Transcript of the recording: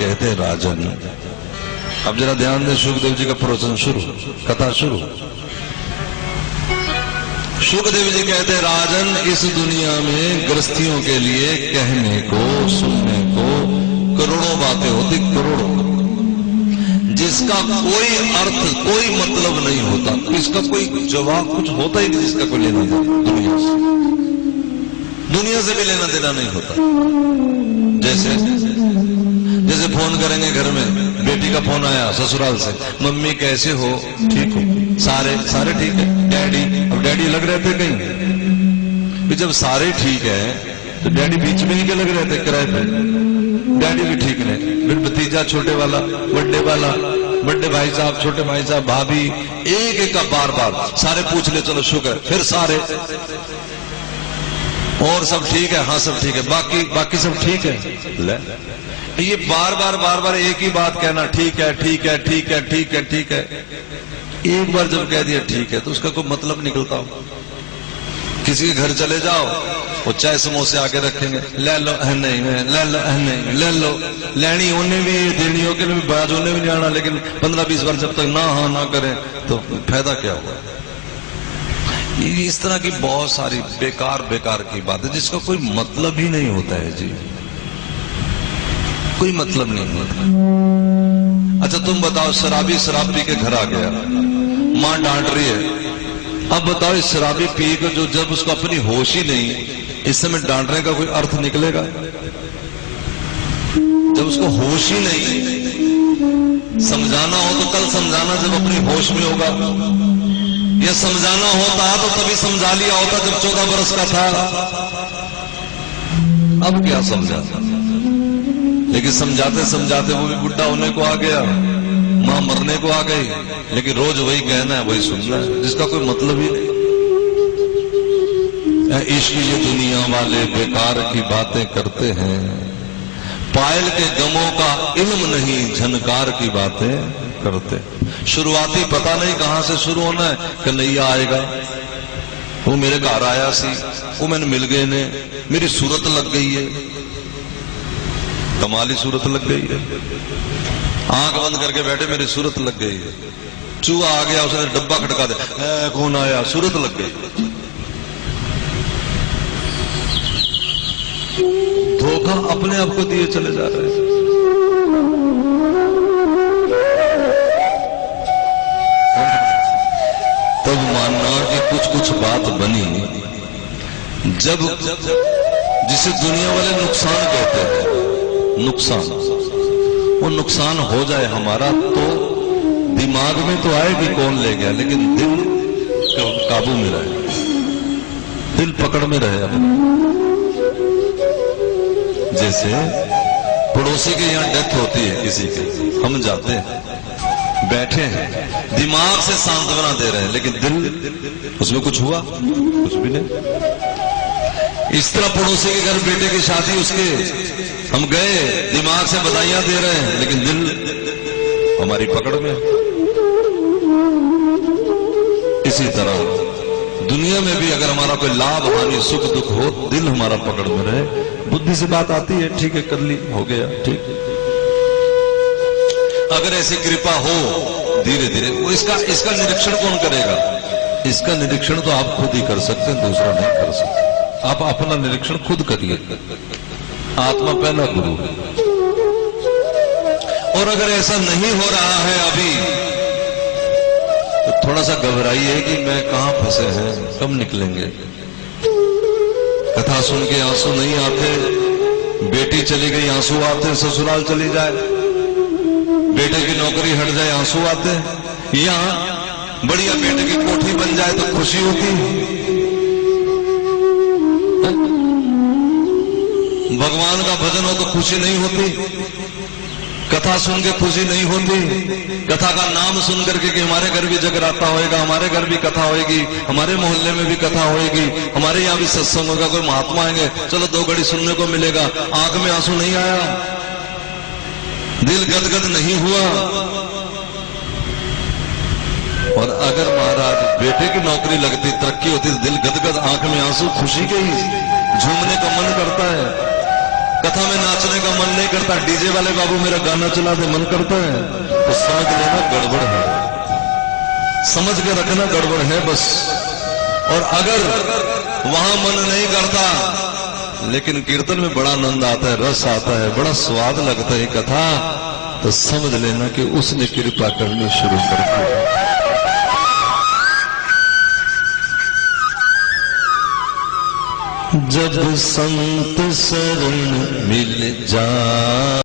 कहते राजन। अब जरा ध्यान दें, शुकदेव जी का प्रवचन शुरू, कथा शुरू। शुकदेव जी कहते राजन, इस दुनिया में गृहस्थियों के लिए कहने को सुनने को करोड़ों बातें होती, करोड़ों, जिसका कोई अर्थ कोई मतलब नहीं होता, इसका कोई जवाब कुछ होता ही नहीं, जिसका कोई लेना देना दुनिया से भी लेना देना नहीं होता। जैसे जैसे फोन करेंगे, घर में बेटी का फोन आया ससुराल से, मम्मी कैसे हो, ठीक हो, सारे सारे ठीक है, डैडी, अब डैडी लग रहे थे कहीं, जब सारे ठीक है तो डैडी बीच में ही क्या लग रहे थे किराए पे, डैडी भी ठीक नहीं, फिर भतीजा छोटे वाला, बड़े भाई साहब, छोटे भाई साहब, भाभी, एक एक का बार बार सारे पूछ ले, चलो शुक्र, फिर सारे, और सब ठीक है, हाँ सब ठीक है, बाकी सब ठीक है। ले ये बार बार एक ही बात कहना, ठीक है ठीक है ठीक है ठीक है ठीक है। एक बार जब कह दिया ठीक है तो उसका कोई मतलब निकलता हो। किसी के घर चले जाओ, वो चाय समोसे आगे रखेंगे, ले लो नहीं, ले लो नहीं, ले लो, लेनी उन्हें भी, देनी हो के भी, बाज उन्हें भी नहीं आना, लेकिन 15-20 बार जब तक ना हाँ ना करें तो फायदा क्या हुआ। इस तरह की बहुत सारी बेकार की बात है जिसका कोई मतलब ही नहीं होता है जी, कोई मतलब नहीं होता। अच्छा तुम बताओ, शराबी शराब पी के घर आ गया, मां डांट रही है, अब बताओ इस शराबी पी के जो जब उसको अपनी होश ही नहीं, इस समय डांटने का कोई अर्थ निकलेगा? जब उसको होश ही नहीं, समझाना हो तो कल समझाना जब अपनी होश में होगा, यह समझाना होता तो तभी समझा लिया होता जब 14 बरस का था। अब क्या समझाता, लेकिन समझाते समझाते वो भी बुढ़ा होने को आ गया, मां मरने को आ गई, लेकिन रोज वही कहना है, वही सुनना है, जिसका कोई मतलब ही नहीं। इश्क ये दुनिया वाले बेकार की बातें करते हैं, पायल के गमों का इल्म नहीं, झनकार की बातें करते। शुरुआती पता नहीं कहां से शुरू होना है, कन्हैया आएगा, वो मेरे घर आया सी, वो मैंने मिल गए ने, मेरी सूरत लग गई है, कमाली सूरत लग गई है, आंख बंद करके बैठे, मेरी सूरत लग गई है, चूहा आ गया, उसने डब्बा खटका दिया, कौन आया, सूरत लग गई। धोखा अपने आप को दिए चले जा रहे हैं। तब मानना कि कुछ बात बनी, जब जिसे दुनिया वाले नुकसान कहते हैं, नुकसान, वो नुकसान हो जाए हमारा तो दिमाग में तो आए कि कौन ले गया, लेकिन दिल काबू में रहे, दिल पकड़ में रहे अपने। जैसे पड़ोसी के यहां डेथ होती है किसी की, हम जाते हैं, बैठे हैं, दिमाग से सांत्वना दे रहे हैं, लेकिन दिल उसमें कुछ हुआ, कुछ भी नहीं। इस तरह पड़ोसी के घर बेटे की शादी, उसके हम गए, दिमाग से बधाइयां दे रहे हैं, लेकिन दिल हमारी पकड़ में। इसी तरह दुनिया में भी अगर हमारा कोई लाभ हानि सुख दुख हो, दिल हमारा पकड़ में रहे, बुद्धि से बात आती है, ठीक है कर ली, हो गया, ठीक। अगर ऐसी कृपा हो धीरे धीरे, वो इसका निरीक्षण कौन करेगा? इसका निरीक्षण तो आप खुद ही कर सकते हैं, दूसरा नहीं कर सकते। आप अपना निरीक्षण खुद करिए, आत्मा पहला गुरु है। और अगर ऐसा नहीं हो रहा है अभी, तो थोड़ा सा घबराइए कि मैं कहां फंसे हैं, कब निकलेंगे। कथा सुन के आंसू नहीं आते, बेटी चली गई आंसू आते, ससुराल चली जाए, बेटे की नौकरी हट जाए आंसू आते, यहां बढ़िया बेटे की कोठी बन जाए तो खुशी होती, भगवान का भजन हो तो खुशी नहीं होती, कथा सुन के खुशी नहीं होती, कथा का नाम सुन करके कि हमारे घर भी जगराता होएगा, हमारे घर भी कथा होएगी, हमारे मोहल्ले में भी कथा होएगी, हमारे यहाँ भी सत्संग होगा, कोई महात्मा आएंगे, चलो 2 घड़ी सुनने को मिलेगा, आंख में आंसू नहीं आया, दिल गदगद नहीं हुआ। और अगर महाराज बेटे की नौकरी लगती, तरक्की होती, दिल गदगद, आंख में आंसू, खुशी के ही झूमने का मन करता है। कथा में नाचने का मन नहीं करता, डीजे वाले बाबू मेरा गाना चला दे मन करता है, तो समझ लेना गड़बड़ है, समझ के रखना गड़बड़ है बस। और अगर वहां मन नहीं करता लेकिन कीर्तन में बड़ा आनंद आता है, रस आता है, बड़ा स्वाद लगता है कथा, तो समझ लेना कि उसने कृपा करनी शुरू कर दी। जब संत शरण मिल जा